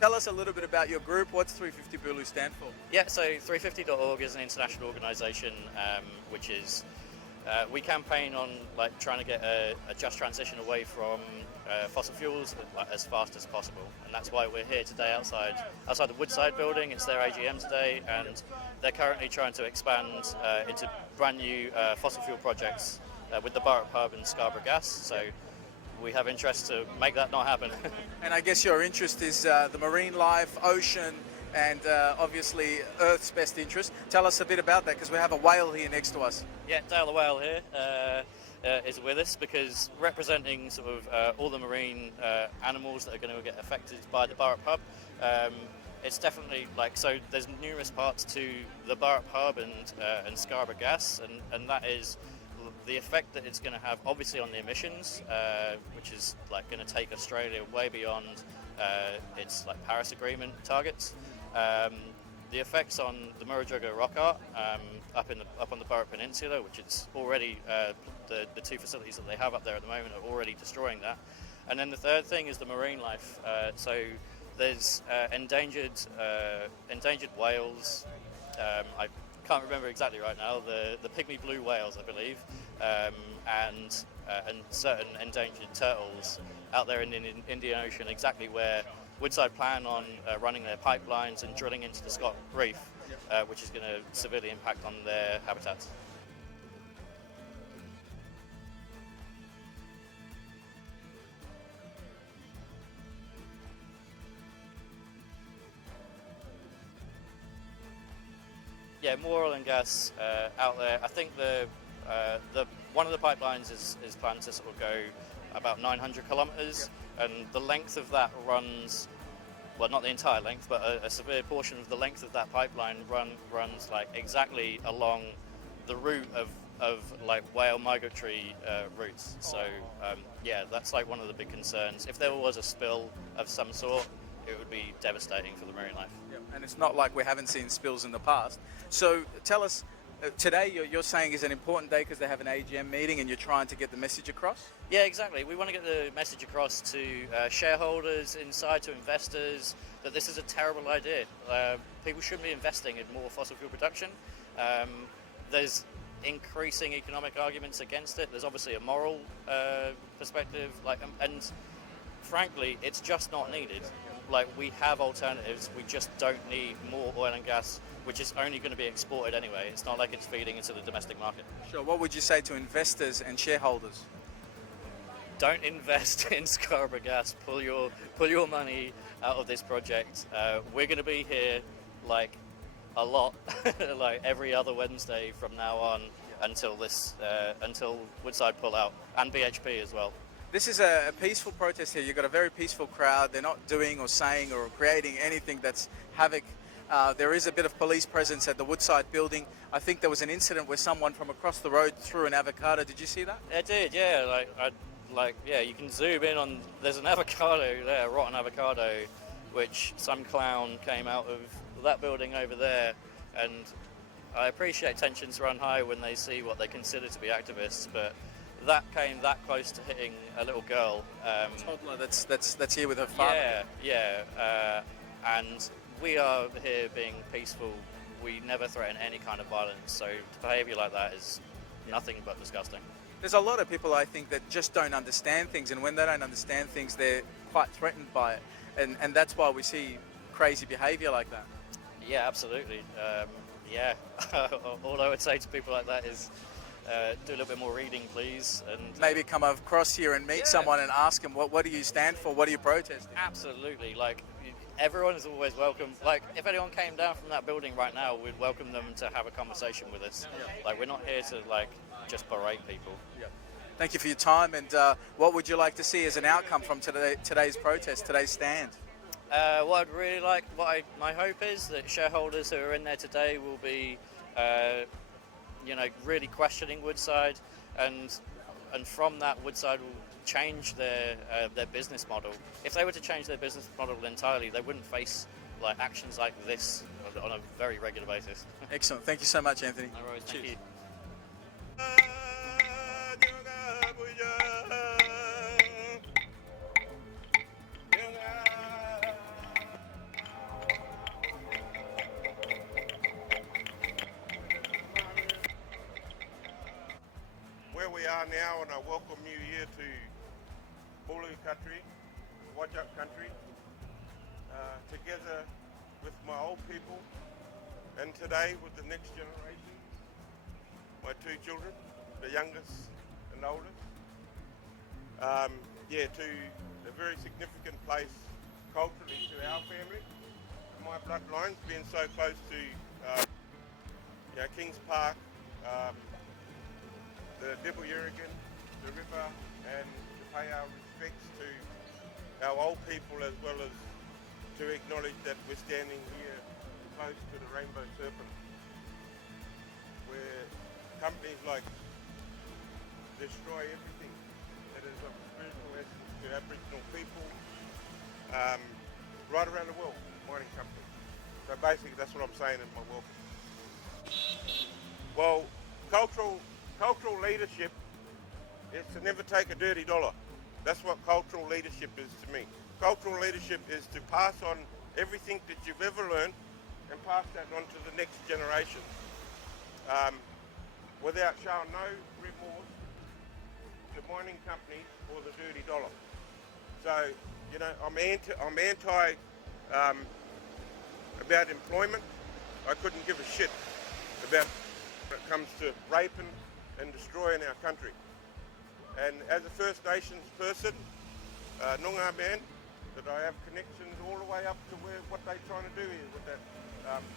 Tell us a little bit about your group. What's 350 Bulu stand for? Yeah, so 350.org is an international organisation which is we campaign on like trying to get a just transition away from fossil fuels as fast as possible, and that's why we're here today outside the Woodside building. It's their AGM today, and they're currently trying to expand into brand new fossil fuel projects with the Burrup Hub and Scarborough Gas. So we have interest to make that not happen. And I guess your interest is the marine life, ocean, and obviously Earth's best interest. Tell us a bit about that, because we have a whale here next to us. Yeah, Dale the whale here is with us because representing sort of all the marine animals that are going to get affected by the Burrup Hub. It's definitely like, so there's numerous parts to the Burrup Hub and Scarborough Gas, and that is the effect that it's going to have obviously on the emissions, which is like going to take Australia way beyond its like Paris Agreement targets. The effects on the Murrujuga rock art up on the Burrup Peninsula, which is already the two facilities that they have up there at the moment are already destroying that. And then the third thing is the marine life. So there's endangered whales. I can't remember exactly right now. The pygmy blue whales, I believe, and certain endangered turtles out there in the Indian Ocean, exactly where Woodside plan on running their pipelines and drilling into the Scott Reef, which is going to severely impact on their habitats. Yeah, more oil and gas out there. I think the one of the pipelines is planned to sort of go about 900 kilometres, and the length of that runs, well, not the entire length, but a severe portion of the length of that pipeline runs like exactly along the route of like whale migratory routes. So yeah, that's like one of the big concerns. If there was a spill of some sort, it would be devastating for the marine life. Yeah, and it's not like we haven't seen spills in the past. So tell us, today you're saying is an important day because they have an AGM meeting and you're trying to get the message across? Yeah, exactly. We want to get the message across to shareholders, inside to investors, that this is a terrible idea. People shouldn't be investing in more fossil fuel production. There's increasing economic arguments against it. There's obviously a moral perspective, and frankly, it's just not needed. Like, we have alternatives. We just don't need more oil and gas, which is only going to be exported anyway. It's not like it's feeding into the domestic market. Sure. What would you say to investors and shareholders? Don't invest in Scarborough Gas. Pull your money out of this project. We're going to be here like a lot, like every other Wednesday from now on until Woodside pull out, and BHP as well. This is a peaceful protest here. You've got a very peaceful crowd. They're not doing or saying or creating anything that's havoc. There is a bit of police presence at the Woodside building. I think there was an incident where someone from across the road threw an avocado. Did you see that? I did, yeah. Yeah, you can zoom in on. There's an avocado there, a rotten avocado, which some clown came out of that building over there. And I appreciate tensions run high when they see what they consider to be activists, but that came that close to hitting a little girl. Toddler that's here with her father. Yeah. And we are here being peaceful. We never threaten any kind of violence. So behaviour like that is nothing but disgusting. There's a lot of people, I think, that just don't understand things, and when they don't understand things, they're quite threatened by it, and that's why we see crazy behaviour like that. Yeah, absolutely. All I would say to people like that is do a little bit more reading, please, and maybe come across here and meet someone and ask them, what do you stand for? What are you protesting? Absolutely. Like, everyone is always welcome. Like, if anyone came down from that building right now, we'd welcome them to have a conversation with us. Like, we're not here to just berate people. Thank you for your time, and what would you like to see as an outcome from today's protest, today's stand? What I'd really like, my hope is that shareholders who are in there today will be, really questioning Woodside, and from that, Woodside will change their business model. If they were to change their business model entirely, they wouldn't face actions like this on a very regular basis. Excellent. Thank you so much, Anthony. No worries. Thank you. now, and I welcome you here to Bulu country, Wajak country, together with my old people, and today with the next generation, my two children, the youngest and oldest. To a very significant place culturally to our family, my bloodlines, being so close to Kings Park, the Dibble Yerrigan, the river, and to pay our respects to our old people, as well as to acknowledge that we're standing here close to the Rainbow Serpent, where companies like destroy everything that is of spiritual essence to Aboriginal people right around the world, mining companies. So basically that's what I'm saying in my welcome. Well, cultural leadership is to never take a dirty dollar. That's what cultural leadership is to me. Cultural leadership is to pass on everything that you've ever learned and pass that on to the next generation without showing no remorse to mining companies or the dirty dollar. So, I'm anti about employment. I couldn't give a shit about when it comes to raping and destroying our country. And as a First Nations person, Noongar man, that I have connections all the way up to what they're trying to do here with that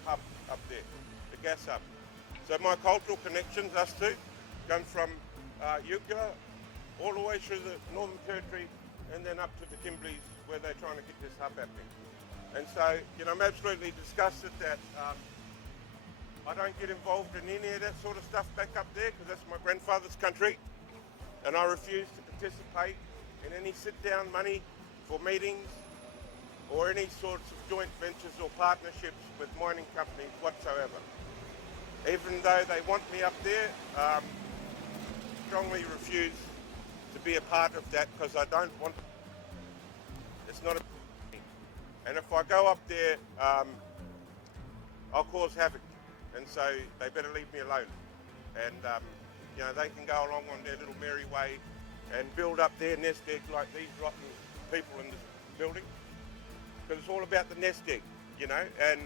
hub up there, the gas hub. So my cultural connections, us two, come from Yugla all the way through the Northern Territory and then up to the Kimberleys, where they're trying to get this hub happening. And so, I'm absolutely disgusted that I don't get involved in any of that sort of stuff back up there, because that's my grandfather's country, and I refuse to participate in any sit-down money for meetings or any sorts of joint ventures or partnerships with mining companies whatsoever. Even though they want me up there, strongly refuse to be a part of that, because I don't want. It's not a. And if I go up there, I'll cause havoc, and so they better leave me alone. And they can go along on their little merry way and build up their nest egg like these rotten people in this building, because it's all about the nest egg, and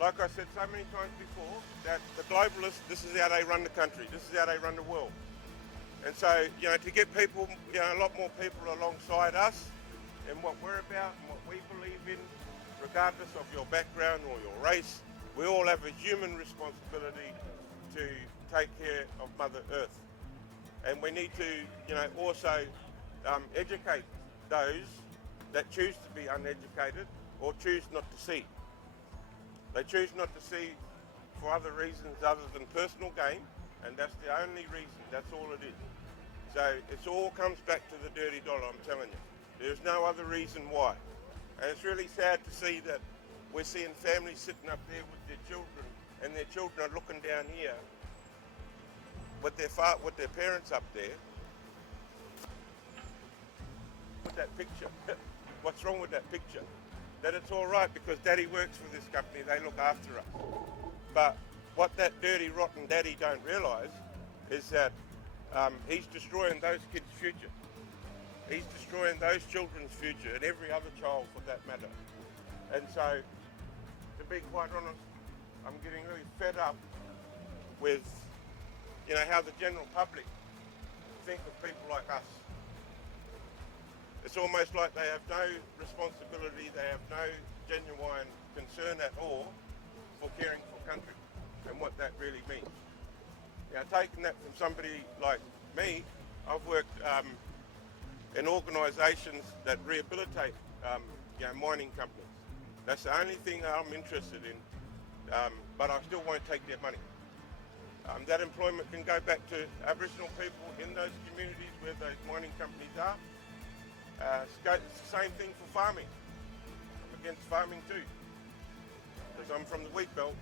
like I said so many times before, that the globalists, this is how they run the country, this is how they run the world. And so, to get people, a lot more people alongside us and what we're about and what we believe in, regardless of your background or your race, we all have a human responsibility to take care of Mother Earth. And we need to, also educate those that choose to be uneducated or choose not to see. They choose not to see for other reasons other than personal gain, and that's the only reason, that's all it is. So it all comes back to the dirty dollar, I'm telling you. There's no other reason why. And it's really sad to see that we're seeing families sitting up there with their children, and their children are looking down here with their parents up there. With that picture. What's wrong with that picture? That it's all right because Daddy works for this company, they look after us. But what that dirty, rotten Daddy don't realise is that he's destroying those kids' future. He's destroying those children's future, and every other child for that matter. And so, to be quite honest, I'm getting really fed up with, how the general public think of people like us. It's almost like they have no responsibility, they have no genuine concern at all for caring for country and what that really means. Taking that from somebody like me, I've worked in organisations that rehabilitate mining companies. That's the only thing I'm interested in, but I still won't take their money. That employment can go back to Aboriginal people in those communities where those mining companies are. It's the same thing for farming. I'm against farming too, because I'm from the wheat belt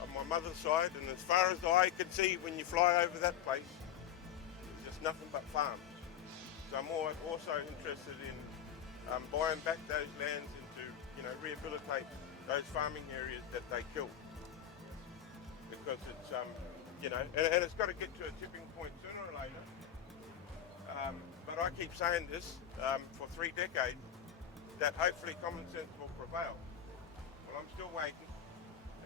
on my mother's side, and as far as the eye can see when you fly over that place, it's just nothing but farms. So I'm also interested in buying back those lands and to rehabilitate those farming areas that they killed, because it's and it's got to get to a tipping point sooner or later But I keep saying this for 3 decades, that hopefully common sense will prevail. Well, I'm still waiting,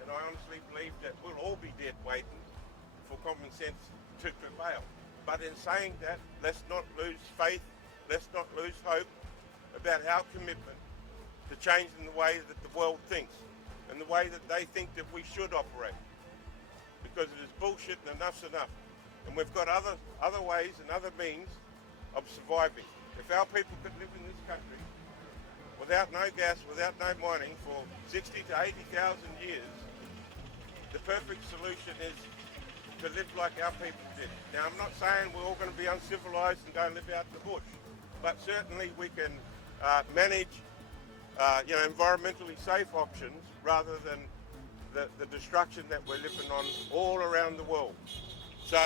and I honestly believe that we'll all be dead waiting for common sense to prevail. But in saying that, let's not lose faith, let's not lose hope about our commitment to changing the way that the world thinks and the way that they think that we should operate. Because it is bullshit and enough's enough. And we've got other ways and other means of surviving. If our people could live in this country without no gas, without no mining for 60 to 80,000 years, the perfect solution is to live like our people did. Now, I'm not saying we're all going to be uncivilized and go and live out in the bush, but certainly we can manage environmentally safe options rather than the destruction that we're living on all around the world. So,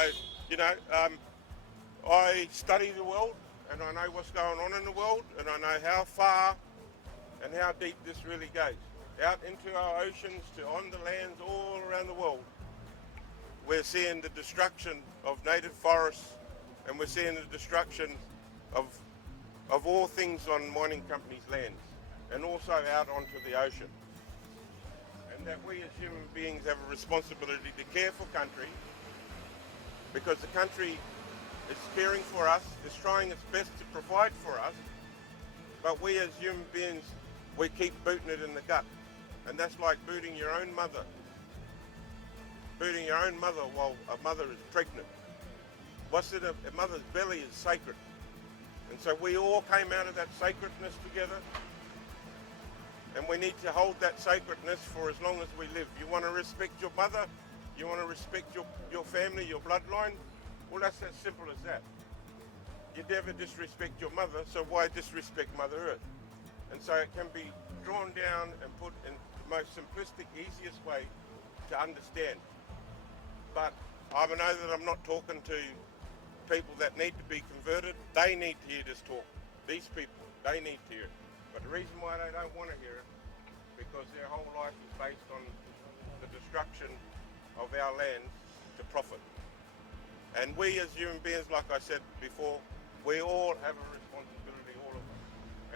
I study the world, and I know what's going on in the world, and I know how far and how deep this really goes. Out into our oceans, to on the lands all around the world. We're seeing the destruction of native forests, and we're seeing the destruction of all things on mining companies' lands, and also out onto the ocean. And that we as human beings have a responsibility to care for country, because the country is caring for us, is trying its best to provide for us, but we as human beings, we keep booting it in the gut. And that's like booting your own mother. Booting your own mother while a mother is pregnant. What's in a mother's belly is sacred. And so we all came out of that sacredness together, and we need to hold that sacredness for as long as we live. You want to respect your mother, you want to respect your family, your bloodline, well, that's as simple as that. You never disrespect your mother, so why disrespect Mother Earth? And so it can be drawn down and put in the most simplistic, easiest way to understand. But I know that I'm not talking to people that need to be converted. They need to hear this talk. These people, they need to hear it. But the reason why they don't want to hear it, because their whole life is based on the destruction of our land to profit. And we as human beings, like I said before, we all have a responsibility, all of us.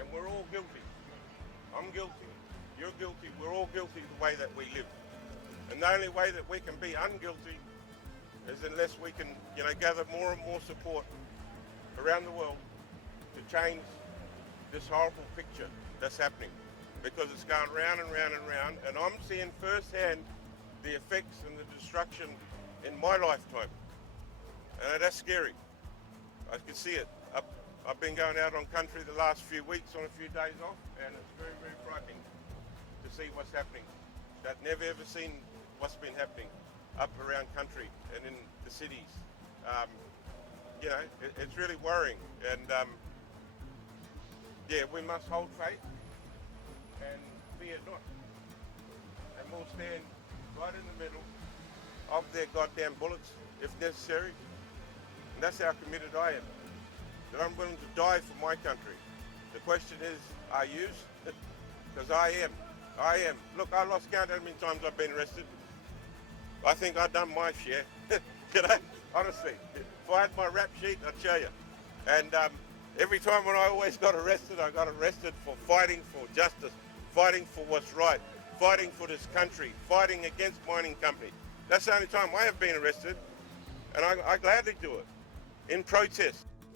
And we're all guilty. I'm guilty. You're guilty. We're all guilty of the way that we live. And the only way that we can be unguilty is unless we can, gather more and more support around the world to change this horrible picture that's happening. Because it's going round and round and round, and I'm seeing firsthand the effects and the destruction in my lifetime. And that's scary. I can see it. I've been going out on country the last few weeks on a few days off, and it's very, very frightening to see what's happening. That never ever seen what's been happening up around country and in the cities. It's really worrying. And we must hold faith and fear not. And we'll stand right in the middle of their goddamn bullets if necessary. And that's how committed I am. That I'm willing to die for my country. The question is, are you? Because I am. Look, I lost count how many times I've been arrested. I think I've done my share. Honestly. If I had my rap sheet, I'd show you. And every time when I always got arrested, I got arrested for fighting for justice, fighting for what's right, fighting for this country, fighting against mining companies. That's the only time I have been arrested, and I gladly do it in protest.